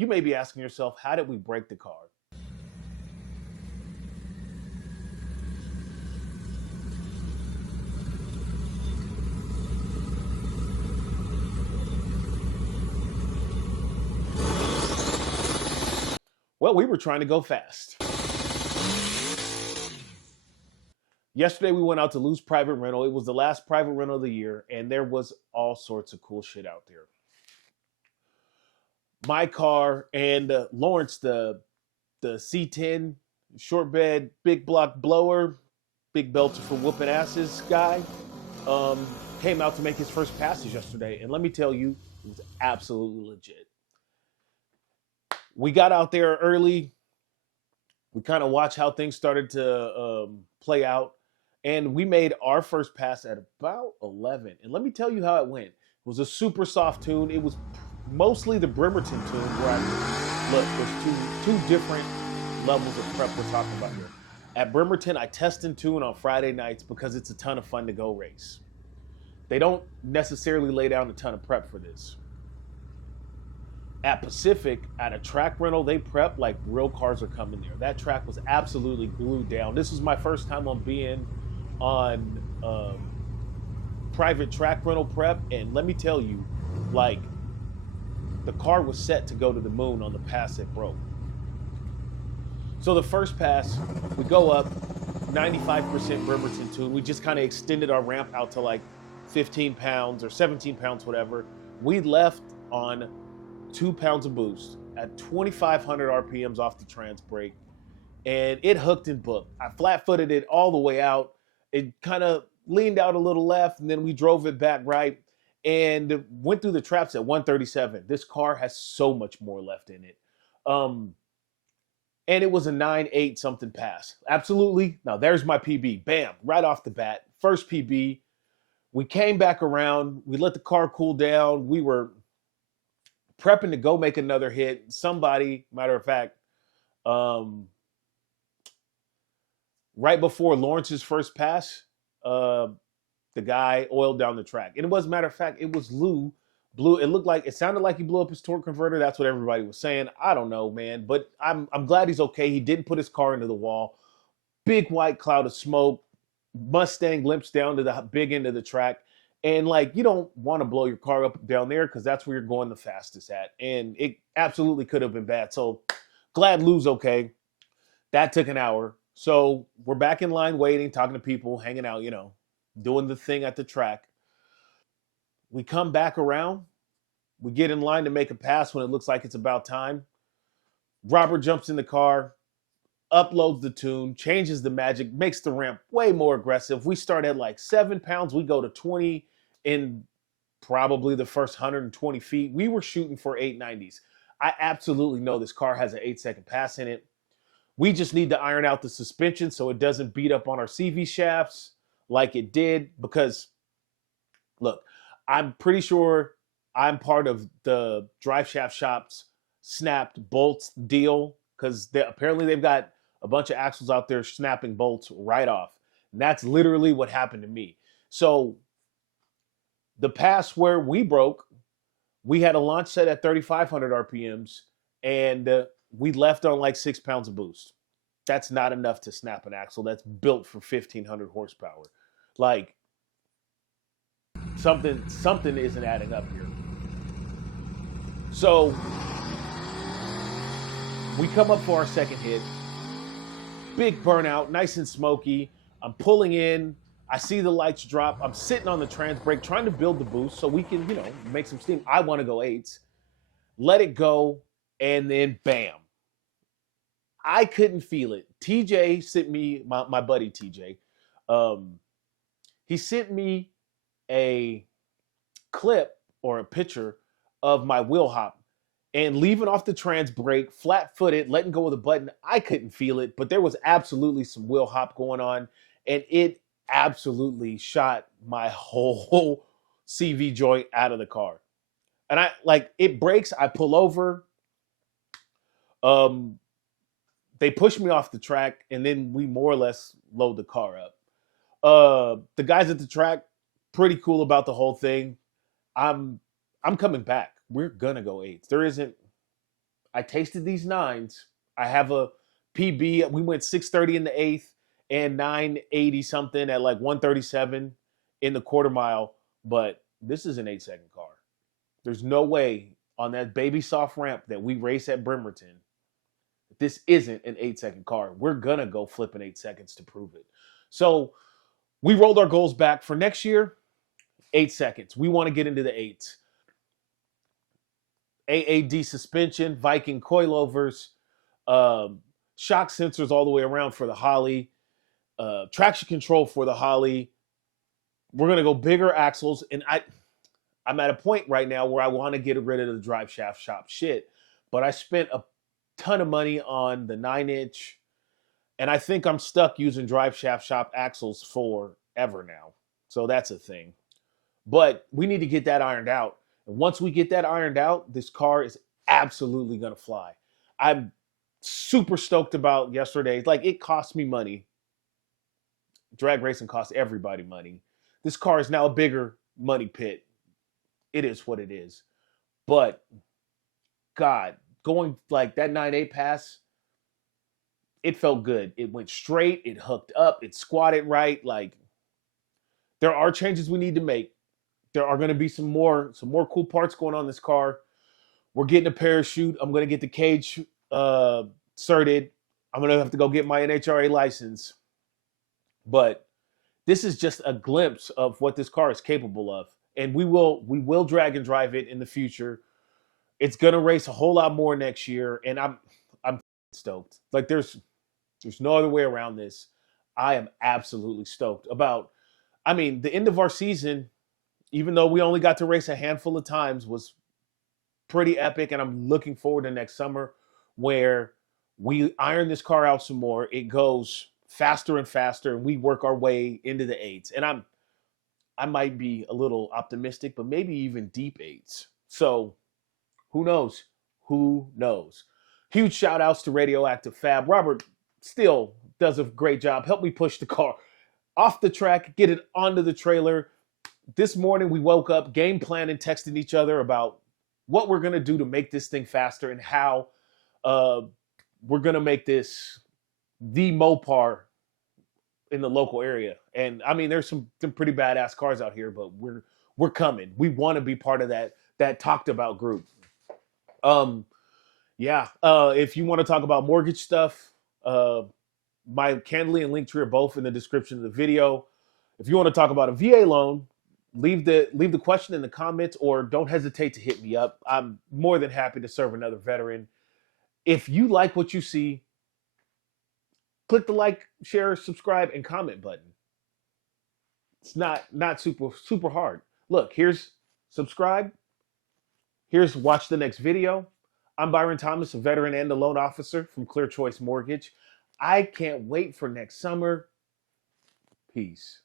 you may be asking yourself, how did we break the car? Well, we were trying to go fast. Yesterday, we went out to Lou's Private Rental. It was the last private rental of the year, and there was all sorts of cool shit out there. My car and Lawrence, the C10 short bed, big block blower, big belter for whooping asses guy, um, came out to make his first passage yesterday. And let me tell you, it was absolutely legit. We got out there early. We kind of watched how things started to play out. And we made our first pass at about 11. And let me tell you how it went. It was a super soft tune. It was mostly the Bremerton tune where look, there's two different levels of prep we're talking about here. At Bremerton, I test and tune on Friday nights because it's a ton of fun to go race. They don't necessarily lay down a ton of prep for this. At Pacific, at a track rental, they prep like real cars are coming there. That track was absolutely glued down. This was my first time on being on private track rental prep, and let me tell you, like, the car was set to go to the moon on the pass that broke. So the first pass, we go up 95% Bremerton tune. We just kind of extended our ramp out to like 15 pounds or 17 pounds, whatever. We left on 2 pounds of boost at 2,500 RPMs off the trans brake, and it hooked and booked. I flat footed it all the way out. It kind of leaned out a little left, and then we drove it back right and went through the traps at 137. This car has so much more left in it. And it was a 9.8 something pass. Absolutely. Now there's my PB. Bam, right off the bat. First PB. We came back around. We let the car cool down. We were prepping to go make another hit. Somebody, matter of fact, right before Lawrence's first pass, the guy oiled down the track. And it was, matter of fact, it was Lou. It sounded like he blew up his torque converter. That's what everybody was saying. I don't know, man. But I'm glad he's okay. He didn't put his car into the wall. Big white cloud of smoke. Mustang limps down to the big end of the track. And like, you don't want to blow your car up down there because that's where you're going the fastest at. And it absolutely could have been bad. So glad Lou's okay. That took an hour. So we're back in line waiting, talking to people, hanging out, doing the thing at the track. We come back around. We get in line to make a pass when it looks like it's about time. Robert jumps in the car, uploads the tune, changes the magic, makes the ramp way more aggressive. We start at like 7 pounds. We go to 20 in probably the first 120 feet. We were shooting for 890s. I absolutely know this car has an 8-second pass in it. We just need to iron out the suspension so it doesn't beat up on our CV shafts like it did. Because, look, I'm pretty sure I'm part of the drive shaft shop's snapped bolts deal, because apparently they've got a bunch of axles out there snapping bolts right off. And that's literally what happened to me. So the pass where we broke, we had a launch set at 3,500 RPMs, and we left on like 6 pounds of boost. That's not enough to snap an axle that's built for 1,500 horsepower. Like, something isn't adding up here. So we come up for our second hit. Big burnout, nice and smoky. I'm pulling in. I see the lights drop. I'm sitting on the trans brake trying to build the boost so we can, make some steam. I want to go 8s. Let it go, and then bam. I couldn't feel it. TJ sent me, my buddy TJ, he sent me a clip or a picture of my wheel hop and leaving off the trans brake, flat-footed, letting go of the button. I couldn't feel it, but there was absolutely some wheel hop going on, and it absolutely shot my whole CV joint out of the car. And it breaks, I pull over. They push me off the track, and then we more or less load the car up. The guys at the track, pretty cool about the whole thing. I'm coming back. We're gonna go 8s. I tasted these nines. I have a PB. We went 630 in the eighth and 980 something at like 137 in the quarter mile. But this is an 8-second car. There's no way on that baby soft ramp that we race at Bremerton, this isn't an 8-second car. We're going to go flipping 8 seconds to prove it. So we rolled our goals back for next year, 8 seconds. We want to get into the eights. AAD suspension, Viking coilovers, shock sensors all the way around for the Holly, traction control for the Holly. We're going to go bigger axles. And I'm at a point right now where I want to get rid of the drive shaft shop shit. But I spent a ton of money on the 9-inch. And I think I'm stuck using drive shaft shop axles forever now. So that's a thing. But we need to get that ironed out. And once we get that ironed out, this car is absolutely going to fly. I'm super stoked about yesterday. Like, it cost me money. Drag racing costs everybody money. This car is now a bigger money pit. It is what it is. But, God, going like that 9.8 pass, it felt good. It went straight. It hooked up. It squatted right. Like, there are changes we need to make. There are going to be some more cool parts going on in this car. We're getting a parachute. I'm going to get the cage certed. I'm going to have to go get my NHRA license. But this is just a glimpse of what this car is capable of. And we will drag and drive it in the future. It's going to race a whole lot more next year. And I'm stoked. Like, there's no other way around this. I am absolutely stoked about, the end of our season, even though we only got to race a handful of times, was pretty epic. And I'm looking forward to next summer where we iron this car out some more. It goes faster and faster, and we work our way into the eights. And I might be a little optimistic, but maybe even deep eights. So who knows? Who knows? Huge shout outs to Radioactive Fab. Robert still does a great job. Help me push the car off the track, get it onto the trailer. This morning we woke up game planning, texting each other about what we're going to do to make this thing faster and how we're going to make this the Mopar in the local area. And there's some pretty badass cars out here, but we're coming. We want to be part of that talked about group. If you want to talk about mortgage stuff, my Candly and Linktree are both in the description of the video. If you want to talk about a VA loan, leave the question in the comments, or don't hesitate to hit me up. I'm more than happy to serve another veteran. If you like what you see, click the like, share, subscribe, and comment button. It's not super hard. Look, here's subscribe. Here's watch the next video. I'm Byron Thomas, a veteran and a loan officer from Clear Choice Mortgage. I can't wait for next summer. Peace.